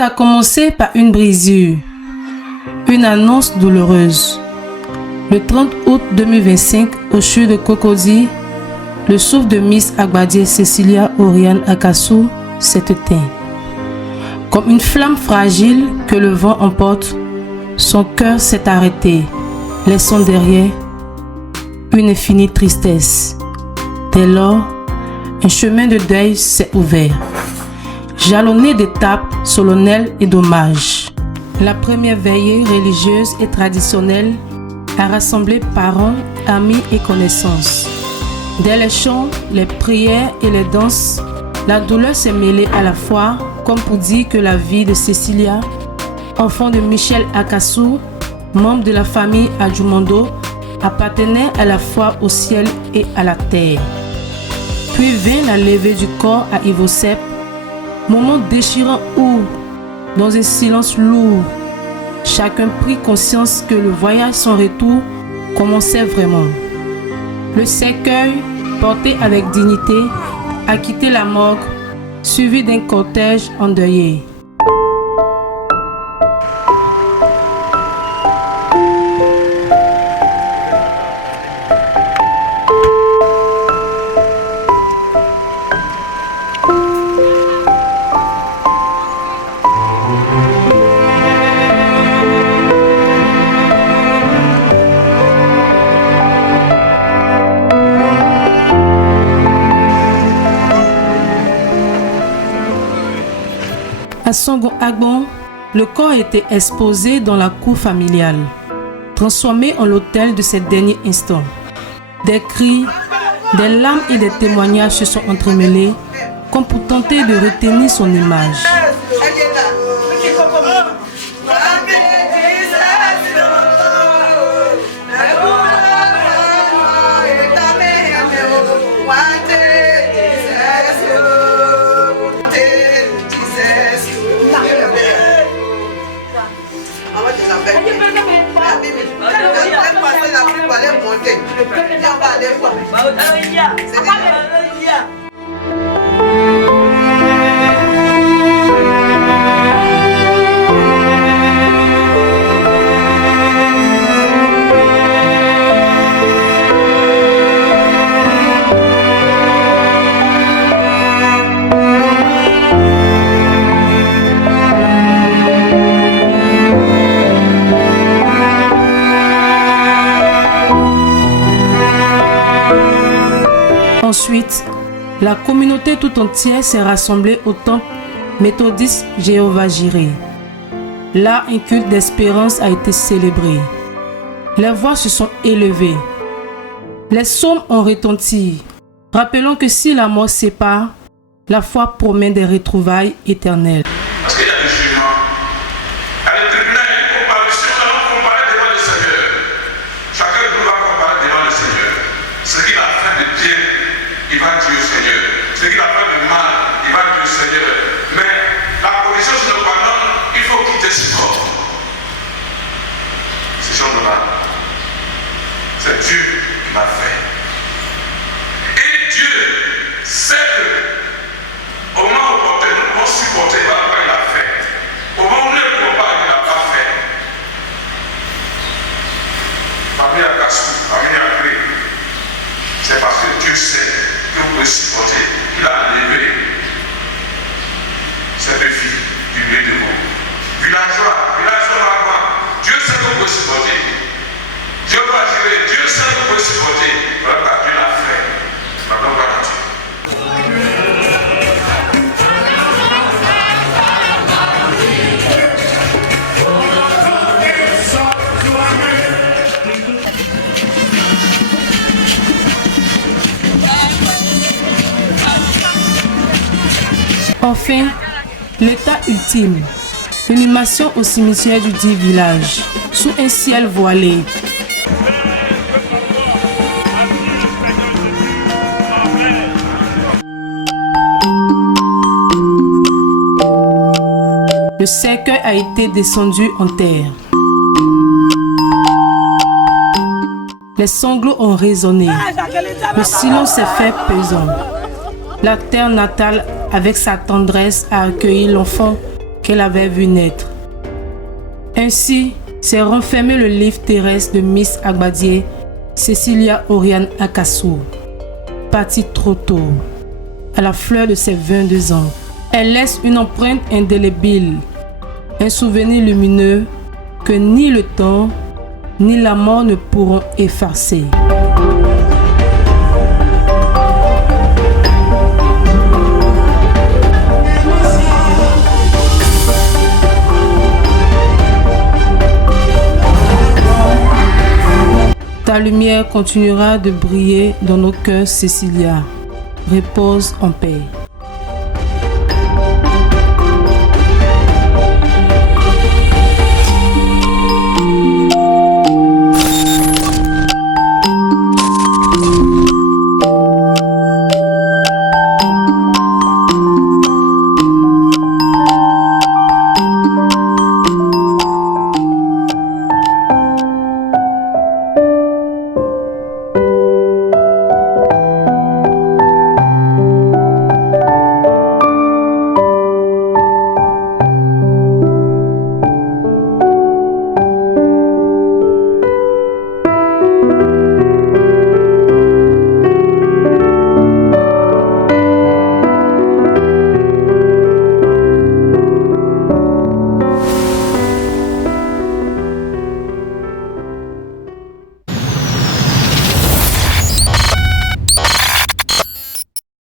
a commencé par une brisure, une annonce douloureuse. Le 30 août 2025, au CHU de Cocody, le souffle de Miss Agbadié Cecilia Oriane Akassou s'est éteint. Comme une flamme fragile que le vent emporte, son cœur s'est arrêté, laissant derrière une infinie tristesse. Dès lors, un chemin de deuil s'est ouvert, jalonné d'étapes solennelles et d'hommages. La première veillée religieuse et traditionnelle a rassemblé parents, amis et connaissances. Dès les chants, les prières et les danses, la douleur s'est mêlée à la foi, comme pour dire que la vie de Cecilia, enfant de Michel Akassou, membre de la famille Adjumondo, appartenait à la fois au ciel et à la terre. Puis vint la levée du corps à Ivosep, moment déchirant où, dans un silence lourd, chacun prit conscience que le voyage sans retour commençait vraiment. Le cercueil, porté avec dignité, a quitté la morgue, suivi d'un cortège endeuillé. À Songo Agbon, le corps a été exposé dans la cour familiale, transformé en l'hôtel de ces derniers instants. Des cris, des larmes et des témoignages se sont entremêlés, comme pour tenter de retenir son image. Ensuite, la communauté tout entière s'est rassemblée au temple méthodiste Jéhovah-Jireh. Là, un culte d'espérance a été célébré. Les voix se sont élevées. Les psaumes ont retenti. Rappelons que si la mort sépare, la foi promet des retrouvailles éternelles. Parce qu'il y a des jugements. À le tribunal, il faut comparer. Si nous allons comparer devant le Seigneur, chacun de nous va comparer devant le Seigneur. Ce qu'il a fait de bien, il va dire au Seigneur. Ce qu'il a fait de mal, il va dire au Seigneur. Mais la condition se nous pardonne, il faut quitter ce corps. C'est son mal. C'est Dieu qui m'a fait. Et Dieu sait que au moment où nous pouvons supporter ce qu'il a fait. Au moment où nous ne pouvons pas, il n'a pas fait. Famille Akassou, famille Akré, c'est parce que Dieu sait que vous pouvez supporter. Il a enlevé cette fille du milieu de vous. Villageois, Dieu sait que vous pouvez supporter. Dieu va gérer, Dieu sait que vous pouvez supporter. Voilà ce que Dieu l'a fait. Maintenant, voilà Dieu. Enfin, l'état ultime, l'inhumation au cimetière du dit village, sous un ciel voilé. Le cercueil a été descendu en terre. Les sanglots ont résonné. Le silence s'est fait pesant. La terre natale, avec sa tendresse, a accueilli l'enfant qu'elle avait vu naître. Ainsi s'est renfermé le livre terrestre de Miss Agbadié, Cecilia Oriane Akasso, partie trop tôt, à la fleur de ses 22 ans. Elle laisse une empreinte indélébile, un souvenir lumineux que ni le temps ni la mort ne pourront effacer. Ta lumière continuera de briller dans nos cœurs, Cecilia. Repose en paix.